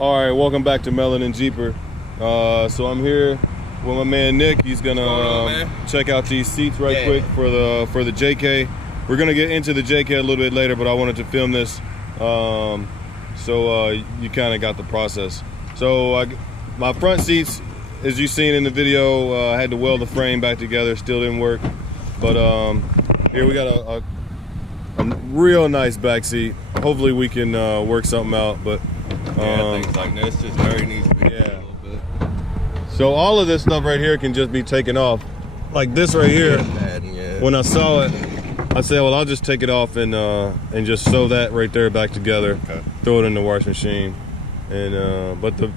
All right, welcome back to Melanin Jeeper. So I'm here with my man Nick. He's gonna check out these seats quick for the JK. We're gonna get into the JK a little bit later, but I wanted to film this so you kind of got the process. So my front seats, as you've seen in the video, I had to weld the frame back together. Still didn't work, but here we got a real nice back seat. Hopefully we can work something out, but things like this just very needs to be a little bit. So all of this stuff right here can just be taken off, like this right here. When I saw it, I said, well, I'll just take it off and just sew that right there back together. Okay. Throw it in the wash machine, and but the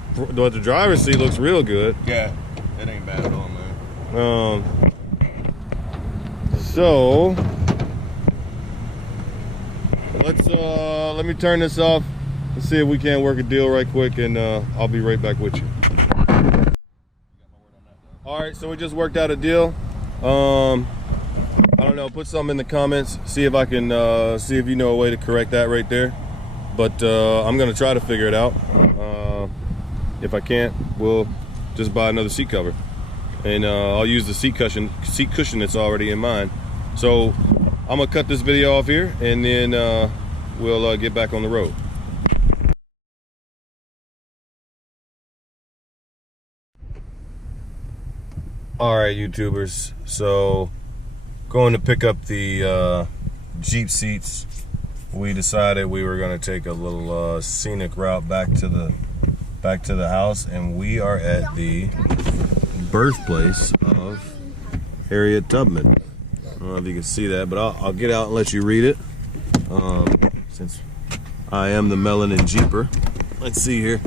driver's seat looks real good. Yeah, it ain't bad at all, man. So let me turn this off. Let's see if we can't work a deal right quick, and I'll be right back with you. All right, so we just worked out a deal. I don't know, put something in the comments, see if I can see if you know a way to correct that right there. But I'm gonna try to figure it out. If I can't, we'll just buy another seat cover, and I'll use the seat cushion that's already in mine. So I'm gonna cut this video off here, and then we'll get back on the road. All right, YouTubers, so going to pick up the Jeep seats. We decided we were going to take a little scenic route back to the house, and we are at the birthplace of Harriet Tubman. I don't know if you can see that, but I'll get out and let you read it, since I am the Melanin Jeeper. Let's see here.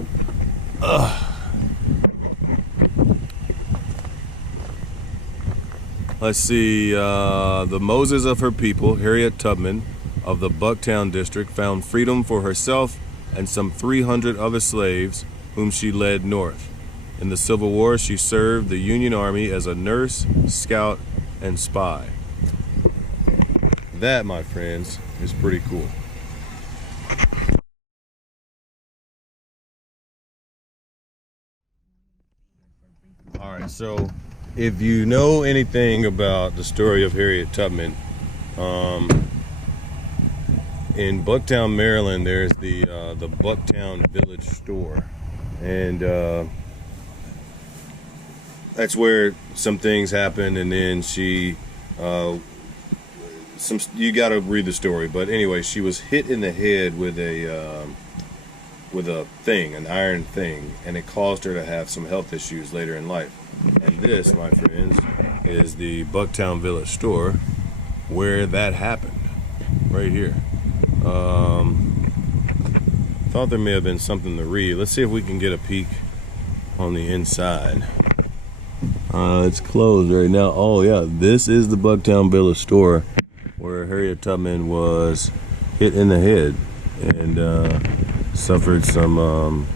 Let's see, the Moses of her people, Harriet Tubman of the Bucktown district, found freedom for herself and some 300 other slaves whom she led north. In the Civil War, she served the Union Army as a nurse, scout, and spy. That, my friends, is pretty cool. All right, so if you know anything about the story of Harriet Tubman, in Bucktown, Maryland, there's the Bucktown Village store, and that's where some things happened. And then she, you got to read the story, but anyway, she was hit in the head with a thing, an iron thing, and it caused her to have some health issues later in life. And this, my friends, is the Bucktown Village store where that happened, right here. Thought there may have been something to read. Let's see if we can get a peek on the inside. It's closed right now. Oh yeah, this is the Bucktown Village store where Harriet Tubman was hit in the head and suffered some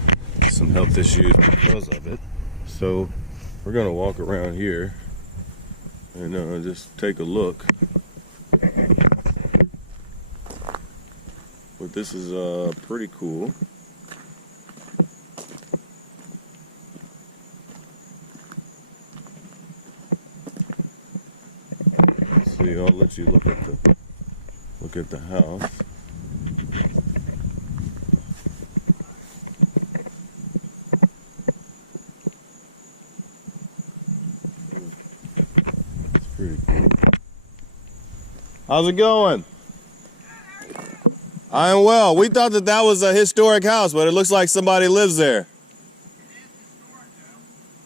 health issues because of it. So we're gonna walk around here and just take a look. But this is pretty cool. See, I'll let you look at the house. Pretty cool. How's it going? I am well. We thought that was a historic house, but it looks like somebody lives there.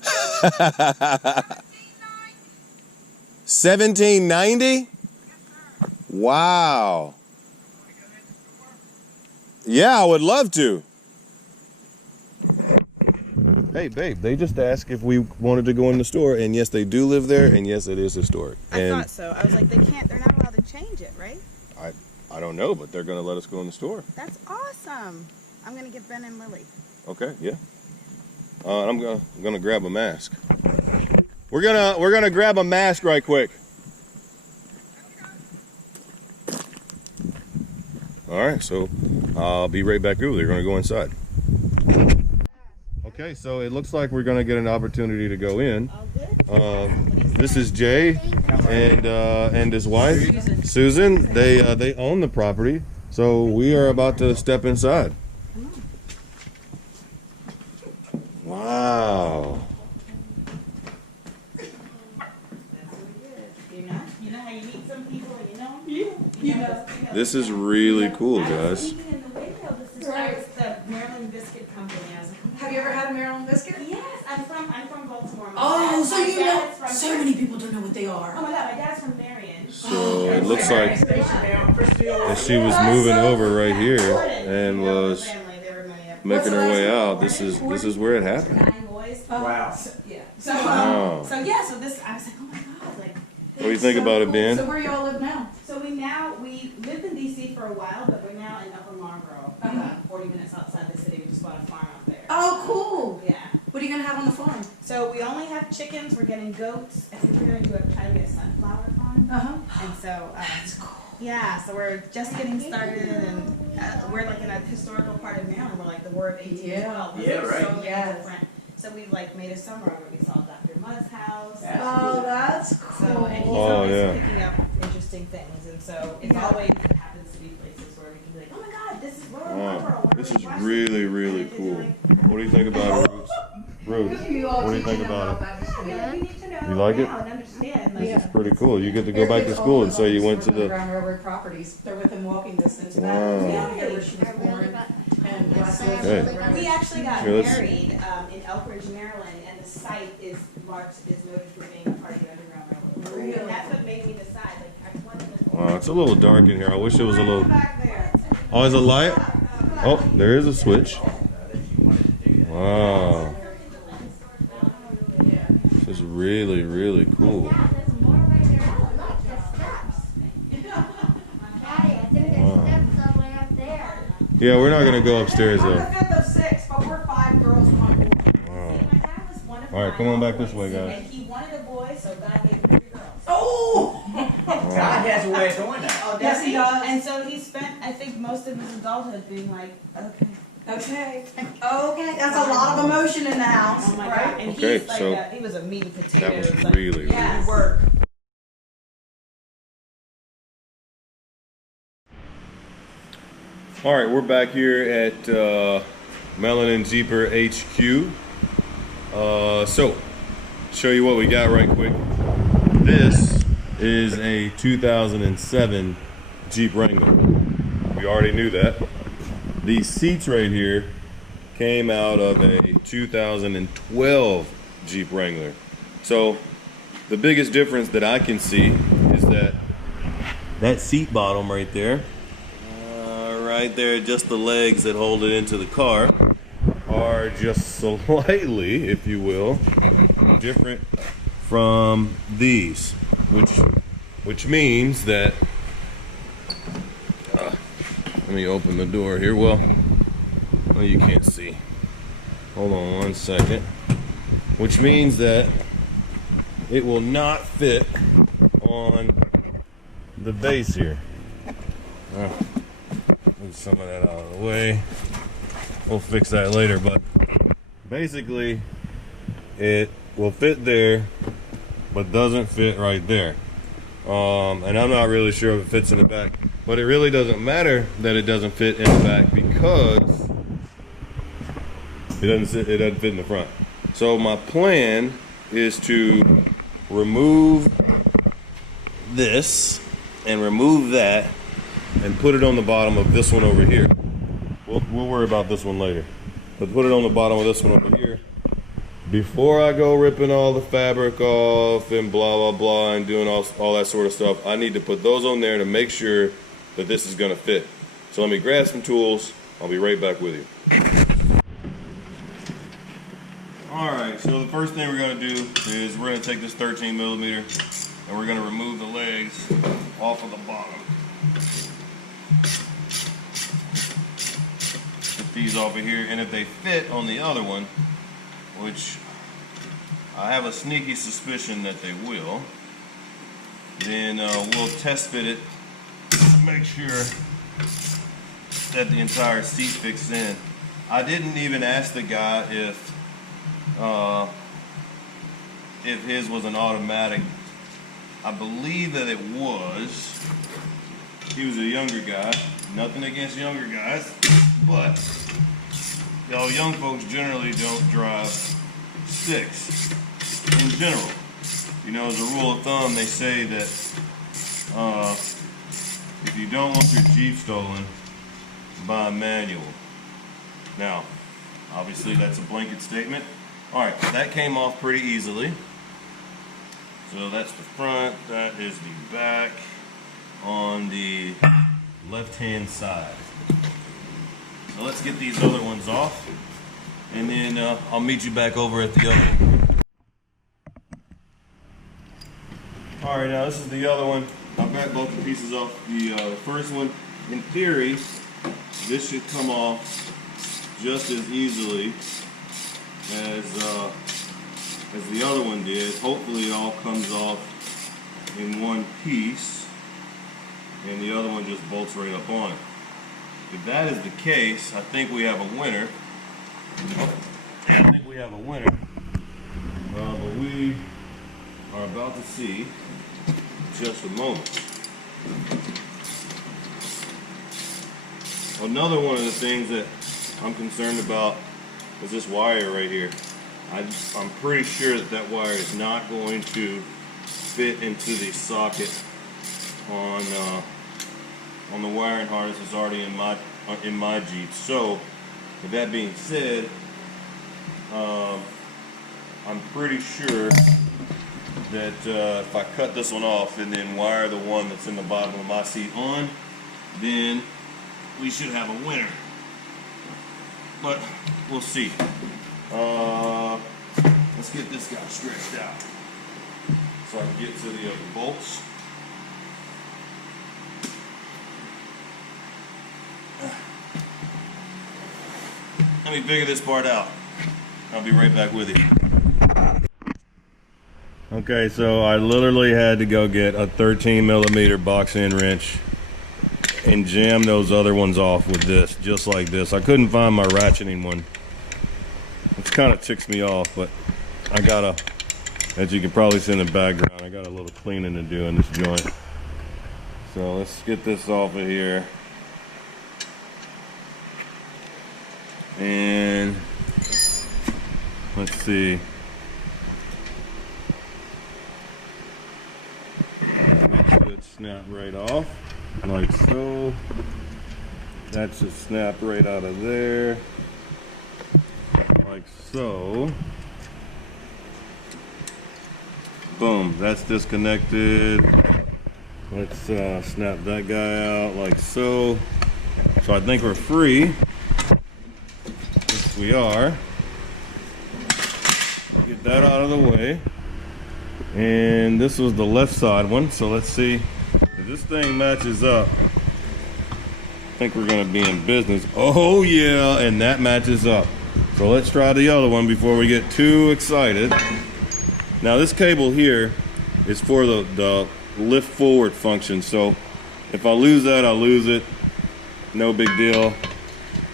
It is historic, 1790? Yes, sir. Wow. Yeah, I would love to. Hey, babe, they just asked if we wanted to go in the store, and yes, they do live there, and yes, it is historic. I thought so. I was like, they're not allowed to change it, right? I don't know, but they're going to let us go in the store. That's awesome. I'm going to get Ben and Lily. Okay, yeah. I'm gonna grab a mask. We're gonna grab a mask right quick. All right, so I'll be right back over there. We're gonna go inside. Okay, so it looks like we're gonna get an opportunity to go in. All good. This is Jay and his wife Susan. They own the property, so we are about to step inside. Wow. You know how you meet some people and you know? This is really cool, guys. Even in the window, this is the Maryland Biscuit Company. Have you ever had a Maryland biscuit? Yes, I'm from Baltimore. Oh, so you know, From so many people don't know what they are. Oh my God, my dad's from Marion. So it looks like that she was moving over right here and was making her way out. This is where it happened. 9 boys. Wow. Yeah. So Wow. so yeah, so this I was like, oh my God, like. What do you think about it, Ben? So where y'all live now? So we lived in DC for a while, but we're now in Upper Marlboro, 40 minutes outside the city. We just bought a farm out there. Oh, cool. Yeah. What are you gonna have on the farm? So we only have chickens. We're getting goats. I think we're going to try to get a sunflower farm. And so That's cool. yeah, so we're just getting started, and we're like in a historical part of Maryland. We're like the War of 1812. Yeah, right. So Yes. different. So we like made a summer where we saw Dr. Mudd's house. Oh, that's cool. So and he's Oh, always yeah. picking up interesting things, and so it always happens to be places where we can be like, oh my God, this is Royal Wow, this is really, really cool. What do you think about it, Roots? Roots, what do you think about it? You like it? This is pretty cool. You get to go back to school and say you went to the... Brown Railroad properties. They're within walking distance. Wow. Down here where she was born. And Okay. We actually got Here, let's- married in Elkridge, Maryland, and the site is noted for being a part of the Underground Railroad. And that's what made me decide. Like, I wanted to Wow, it's a little dark in here. I wish it was a little... back there. Oh, there's a light? Oh, there is a switch. Wow. This is really, really cool. Wow. Yeah, we're not going to go upstairs, I'm the though. fifth of 6, but we're 5 girls, 1 boy. Wow. My dad was one of All right, my come on back boys, this way, guys. And he wanted a boy, so God gave him 3 girls. Oh! God has a way of doing that. Oh, Yes, he does. And so he spent, I think, most of his adulthood being like, okay. Okay. Okay. That's a lot of emotion in the house, Oh my right? God. And Okay, he's like, so he was a meat and potato. That was like, really, yeah, really work. All right, we're back here at Melanin Jeeper HQ. So, show you what we got right quick. This is a 2007 Jeep Wrangler. We already knew that. These seats right here came out of a 2012 Jeep Wrangler. So, the biggest difference that I can see is that seat bottom right there, right there, just the legs that hold it into the car, are just slightly, if you will, different from these, which means that let me open the door here. Well, you can't see. Hold on one second. Which means that it will not fit on the base here. Move some of that out of the way. We'll fix that later, but basically it will fit there but doesn't fit right there. And I'm not really sure if it fits in the back, but it really doesn't matter that it doesn't fit in the back because it doesn't fit in the front. So my plan is to remove this and remove that and put it on the bottom of this one over here. We'll worry about this one later. But put it on the bottom of this one over here. Before I go ripping all the fabric off and blah, blah, blah, and doing all that sort of stuff, I need to put those on there to make sure that this is gonna fit. So let me grab some tools. I'll be right back with you. All right, so the first thing we're gonna do is we're gonna take this 13 millimeter and we're gonna remove the legs off of the bottom. Put these over here, and if they fit on the other one, which I have a sneaky suspicion that they will, then we'll test fit it to make sure that the entire seat fits in. I didn't even ask the guy if if his was an automatic. I believe that it was. He was a younger guy. Nothing against younger guys, but y'all young folks generally don't drive sticks in general. You know, as a rule of thumb, they say that if you don't want your Jeep stolen, buy a manual. Now, obviously that's a blanket statement. All right, that came off pretty easily. So that's the front, that is the back on the left-hand side. So let's get these other ones off, and then I'll meet you back over at the other one. All right, now this is the other one. I've got both the pieces off. The first one, in theory, this should come off just as easily as the other one did. Hopefully it all comes off in one piece, and the other one just bolts right up on it. If that is the case, I think we have a winner. Yeah, I think we have a winner. But we are about to see just a moment. Another one of the things that I'm concerned about is this wire right here. I'm pretty sure that that wire is not going to fit into the socket on the wiring harness that's already in my Jeep. So, with that being said, I'm pretty sure that if I cut this one off and then wire the one that's in the bottom of my seat on, then we should have a winner. But we'll see. Let's get this guy stretched out so I can get to the other bolts. Let me figure this part out. I'll be right back with you. Okay, so I literally had to go get a 13mm box end wrench and jam those other ones off with this, just like this. I couldn't find my ratcheting one. It kind of ticks me off, but I gotta, as you can probably see in the background, I got a little cleaning to do in this joint. So let's get this off of here. And let's see. Make sure it snap right off, like so. That should snap right out of there, like so. Boom, that's disconnected. Let's snap that guy out like so. So I think we're free. Yes, we are. Get that out of the way. And this was the left side one, so let's see if this thing matches up. I think we're gonna be in business. Oh yeah, and that matches up. So let's try the other one before we get too excited. Now this cable here is for the lift forward function. So if I lose that, I lose it. No big deal.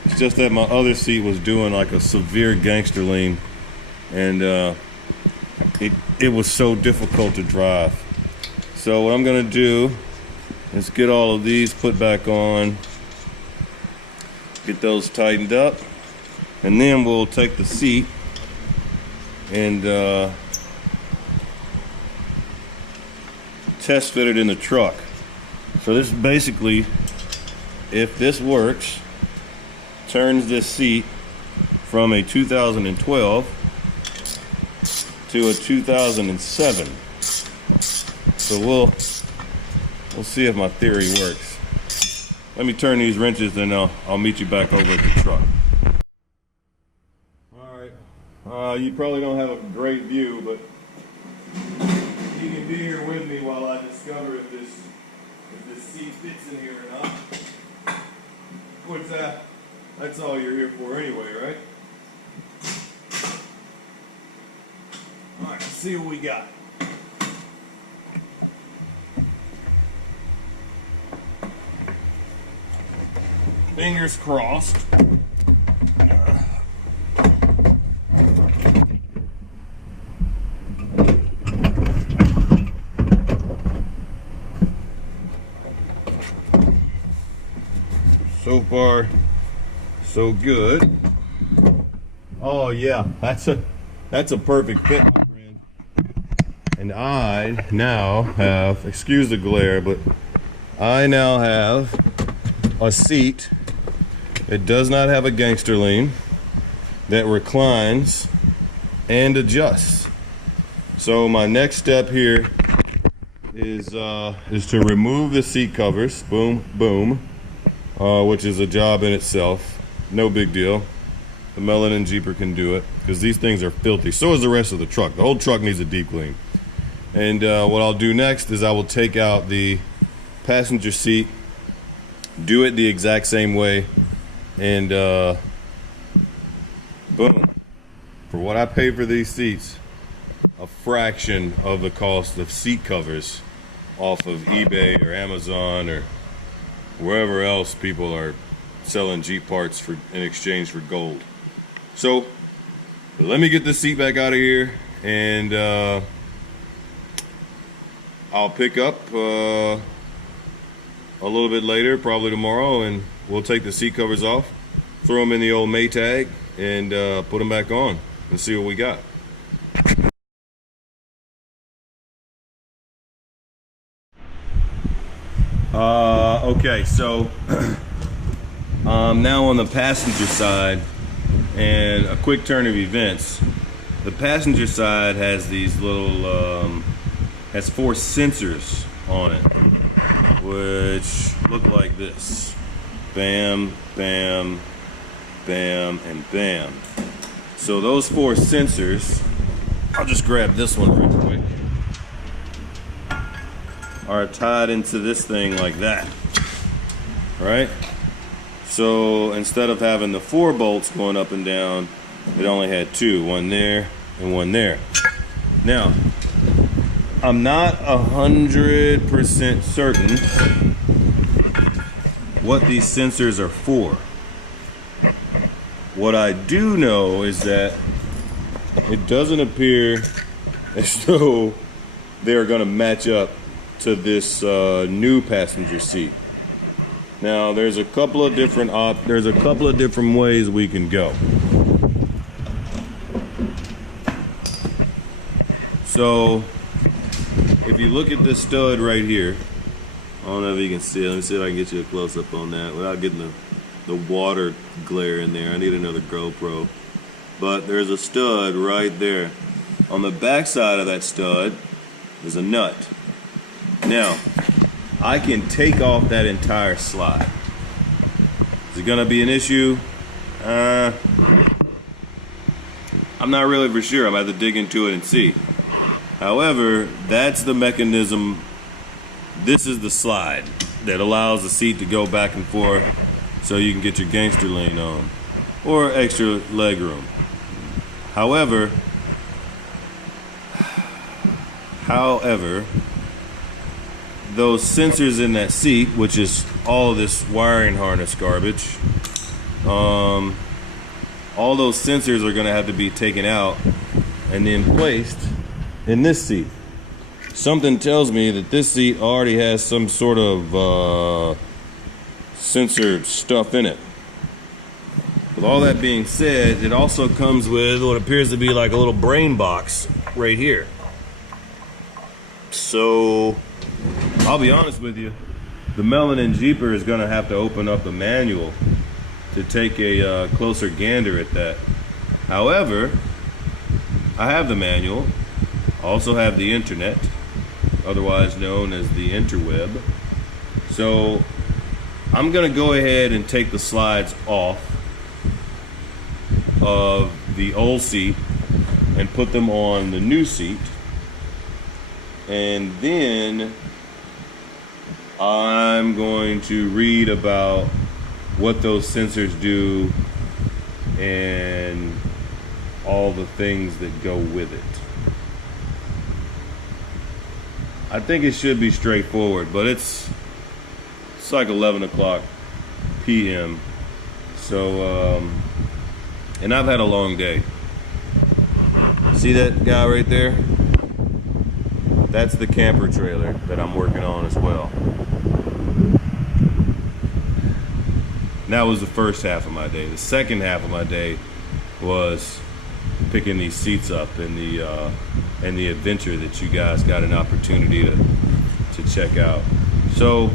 It's just that my other seat was doing like a severe gangster lean, and it was so difficult to drive. So what I'm gonna do is get all of these put back on, get those tightened up, and then we'll take the seat and test fit it in the truck. So this basically, if this works, turns this seat from a 2012 to a 2007. So we'll see if my theory works. Let me turn these wrenches, then I'll meet you back over at the truck. All right, you probably don't have a great view, but you can be here with me while I discover if this seat fits in here or not. What's that? That's all you're here for anyway, right? All right, let's see what we got. Fingers crossed. So far, so good. Oh yeah, that's a perfect fit, my friend. And I now have, excuse the glare, but I now have a seat that does not have a gangster lean, that reclines and adjusts. So my next step here is to remove the seat covers. Boom, boom. Which is a job in itself. No big deal. The Melanin Jeeper can do it because these things are filthy. So is the rest of the truck. The whole truck needs a deep clean. And what I'll do next is I will take out the passenger seat, do it the exact same way, and boom. For what I pay for these seats, a fraction of the cost of seat covers off of eBay or Amazon or wherever else people are selling Jeep parts for in exchange for gold. So let me get this seat back out of here, and I'll pick up a little bit later, probably tomorrow, and we'll take the seat covers off, throw them in the old Maytag, and put them back on and see what we got. Okay, so now on the passenger side, and a quick turn of events. The passenger side has these little, has 4 sensors on it, which look like this. Bam, bam, bam, and bam. So those 4 sensors, I'll just grab this one real quick, are tied into this thing like that, right? So instead of having the 4 bolts going up and down, it only had 2, one there and one there. Now, I'm not 100% certain what these sensors are for. What I do know is that it doesn't appear as though they're going to match up to this new passenger seat. Now, there's a couple of different ways we can go. So, if you look at this stud right here, I don't know if you can see it. Let me see if I can get you a close up on that without getting the water glare in there. I need another GoPro. But there's a stud right there. On the back side of that stud is a nut. Now, I can take off that entire slide. Is it gonna be an issue? I'm not really for sure. I'm gonna have to dig into it and see. However, that's the mechanism. This is the slide that allows the seat to go back and forth so you can get your gangster lean on or extra leg room. However, those sensors in that seat, which is all this wiring harness garbage, all those sensors are going to have to be taken out and then placed in this seat. Something tells me that this seat already has some sort of sensor stuff in it. With all that being said, it also comes with what appears to be like a little brain box right here. So, I'll be honest with you, the Melanin Jeeper is going to have to open up the manual to take a closer gander at that. However, I have the manual, also have the internet, otherwise known as the interweb. So, I'm going to go ahead and take the slides off of the old seat and put them on the new seat. And then I'm going to read about what those sensors do and all the things that go with it. I think it should be straightforward, but it's like 11 o'clock p.m. So, and I've had a long day. See that guy right there? That's the camper trailer that I'm working on as well. And that was the first half of my day. The second half of my day was picking these seats up and the adventure that you guys got an opportunity to check out. So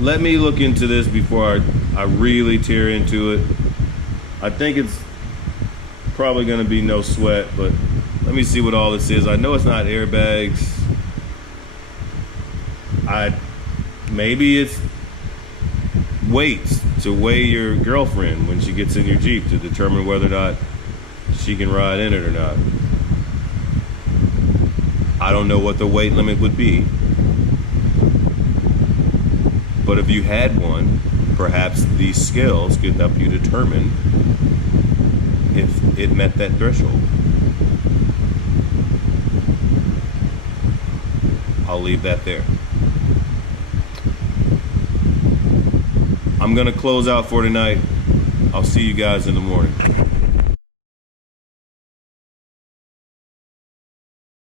let me look into this before I really tear into it. I think it's probably going to be no sweat, but let me see what all this is. I know it's not airbags. Maybe it's weights to weigh your girlfriend when she gets in your Jeep to determine whether or not she can ride in it or not. I don't know what the weight limit would be, but if you had one, perhaps these scales could help you determine if it met that threshold. I'll leave that there. I'm gonna close out for tonight. I'll see you guys in the morning.